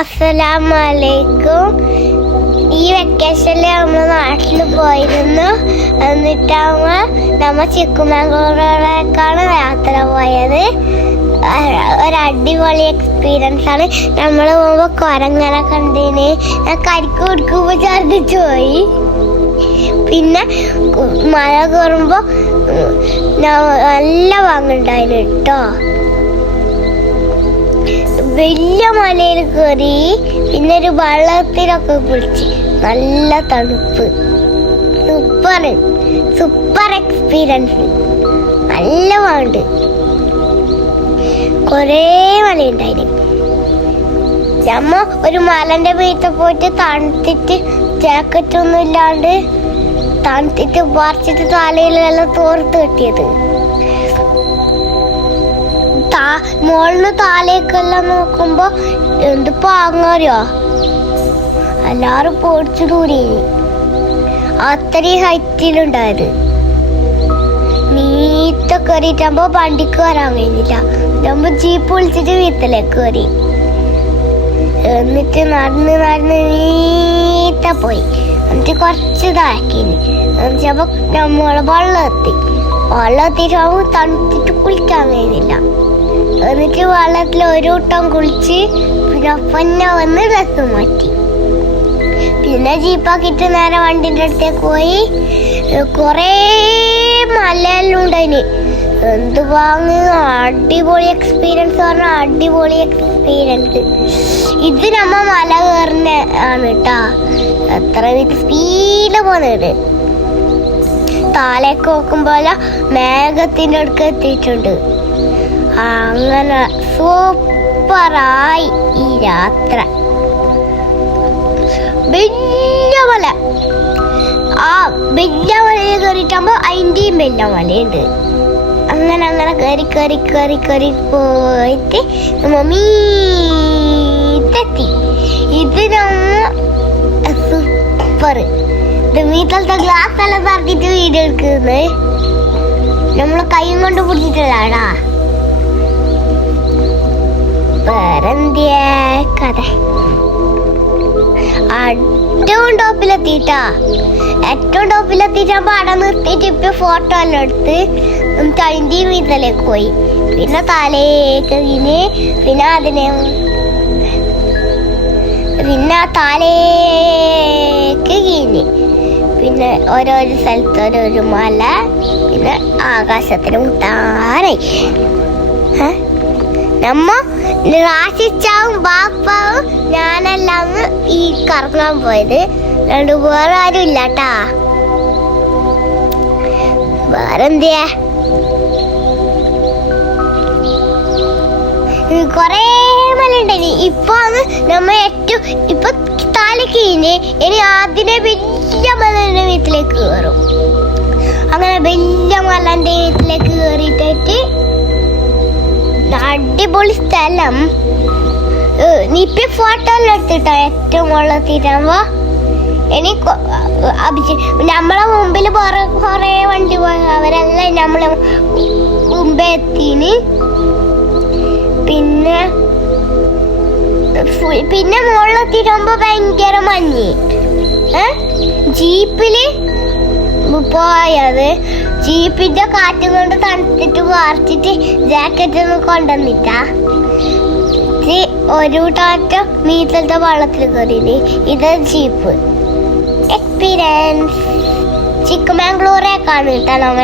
അസ്സലാമലൈക്കും. ഈ വെക്കേഷനിൽ നമ്മൾ നാട്ടിൽ പോയിരുന്നു. എന്നിട്ടാകുമ്പോൾ നമ്മൾ ചിക്കുമംഗ്ലൂരിലേക്കാണ് യാത്ര പോയത്. ഒരടിപൊളി എക്സ്പീരിയൻസ് ആണ്. നമ്മൾ പോകുമ്പോൾ കുരങ്ങനെ കണ്ടതിന് ഞാൻ കരിക്ക് കൊടുക്കുമ്പോൾ ഛർദ്ദിച്ചു പോയി. പിന്നെ മഴ കയറുമ്പോൾ നല്ല വാങ്ങുണ്ടായിരുന്നു കേട്ടോ. വലിയ മലയിൽ കയറി. പിന്നെ ഒരു വെള്ളത്തിലൊക്കെ കുളിച്ച് നല്ല തണുപ്പ്. Super experience. നല്ല വാണ്ട് കുറേ മലയുണ്ടായിരുന്നു. നമ്മ ഒരു മലന്റെ വീട്ടിൽ പോയിട്ട് തണുത്തിട്ട് ജാക്കറ്റൊന്നും ഇല്ലാണ്ട് തണുത്തിട്ട് പറിച്ചിട്ട് തലയിലെല്ലാം തോർത്ത് കെട്ടിയത്. മോളിന്ന് താലേക്കെല്ലാം നോക്കുമ്പോ എന്ത് പാങ്ങറിയോ, എല്ലാരും പൊടിച്ചു ദൂരി. അത്രയും ഹൈറ്റിലുണ്ടായത്. മീത്ത കയറിയിട്ടാകുമ്പോ വണ്ടിക്ക് വരാൻ കഴിഞ്ഞില്ല. നമ്മ ജീപ്പ് വിളിച്ചിട്ട് വീട്ടിലേക്ക് കയറി. എന്നിട്ട് നടന്ന് മീത്ത പോയി. എന്നിട്ട് കുറച്ച് താക്കിന്. എന്നിട്ടപ്പോ നമ്മളെ വെള്ളം എത്തിട്ടാകുമ്പോ തണുത്തിട്ട് കുളിക്കാൻ കഴിഞ്ഞില്ല. എന്നിട്ട് വെള്ളത്തിൽ ഒരു വട്ടം കുളിച്ച് പിന്നെ വന്ന് ഡ്രസ്സ് മാറ്റി. പിന്നെ ജീപ്പാക്കിട്ട് നേരെ വണ്ടിൻ്റെ അടുത്തേക്ക് പോയി. കുറേ മലയെല്ലാം ഉണ്ടായിന്. എന്ത് വാങ്ങ് അടിപൊളി എക്സ്പീരിയൻസ് പറഞ്ഞാൽ അടിപൊളി എക്സ്പീരിയൻസ്. ഇത് നമ്മ മല കയറുന്ന ആണ് കേട്ടാ. എത്ര സ്പീഡിൽ പോകുന്നുണ്ട്. താലേക്ക് നോക്കുമ്പോൾ മേഘത്തിൻ്റെ അടുക്ക് എത്തിയിട്ടുണ്ട്. അങ്ങനെ സൂപ്പറായി ഈ യാത്ര. വലിയ മല. ആ വലിയ മലയിൽ കയറിയിട്ടാകുമ്പോൾ അതിൻ്റെയും വലിയ മലയുണ്ട്. അങ്ങനെ കയറി പോയിട്ട് മീത്തെത്തി. ഇത് നമ്മ സൂപ്പർ. ഇത് മീത്തലത്തെ ഗ്ലാസ് എല്ലാം തറക്കിട്ട് വീഡിയോ എടുക്കുന്നത് നമ്മളെ കൈയും കൊണ്ട് പിടിച്ചിട്ടുള്ളതാടാ. വേറെന്തിയ കഥ. ഏറ്റവും ടോപ്പിലെത്തിട്ടാ. ഏറ്റവും ടോപ്പിലെത്തിട്ടാകുമ്പോ അവിടെ നിർത്തിയിട്ട് ഇപ്പൊ ഫോട്ടോ എല്ലാം എടുത്ത് അതിൻ്റെ വീട്ടിലേക്ക് പോയി. പിന്നെ തലേക്ക് വീണ്. പിന്നെ തലേക്ക് കീഞ്ഞ്. പിന്നെ ഓരോരോ സ്ഥലത്ത് ഓരോരോ മല. പിന്നെ ആകാശത്തിന് മുട്ടാനായി. നമ്മ റാശിച്ചാവും ബാപ്പാവും ഞാനെല്ലാം ഈ കറങ്ങാൻ പോയത്. വേറെ ആരും ഇല്ലാട്ടാ. വേറെന്തിയാ കൊറേ മലുണ്ടായി. ഇപ്പൊ നമ്മ ഏറ്റവും ഇപ്പൊ തലക്കീഞ്ഞ്. ഇനി അതിനെ വലിയ മലന്റെ വീട്ടിലേക്ക് കയറും. അങ്ങനെ വലിയ മലന്റെ വീട്ടിലേക്ക് കയറിയിട്ട് അടിപൊളി സ്ഥലം. ഇപ്പൊ ഫോട്ടോ എല്ലാം എടുത്തിട്ടോ. ഏറ്റവും മുകളിലെത്തിട്ടാകുമ്പോ നമ്മളെ മുമ്പിൽ കൊറേ വണ്ടി പോയ അവരെല്ലാം നമ്മളെ മുമ്പേ എത്തിന്. പിന്നെ മുകളിലെത്തിട്ടാകുമ്പോ ഭയങ്കര മഞ്ഞ്. ജീപ്പില് പോയത്. ജീപ്പിന്റെ കാറ്റും കൊണ്ട് തണുത്തിട്ട് വാർച്ചിട്ട് ജാക്കറ്റ് ഒന്നും കൊണ്ടുവന്നിട്ടാ. ഒരു ടാറ്റ മീത്തലത്തെ വെള്ളത്തിൽ കയറിയില്ലേ. ഇത് ജീപ്പ് എക്സ്പീരിയൻസ്. ചിക്കുമംഗ്ലൂരേക്കാണ് കേട്ടോ നമ്മ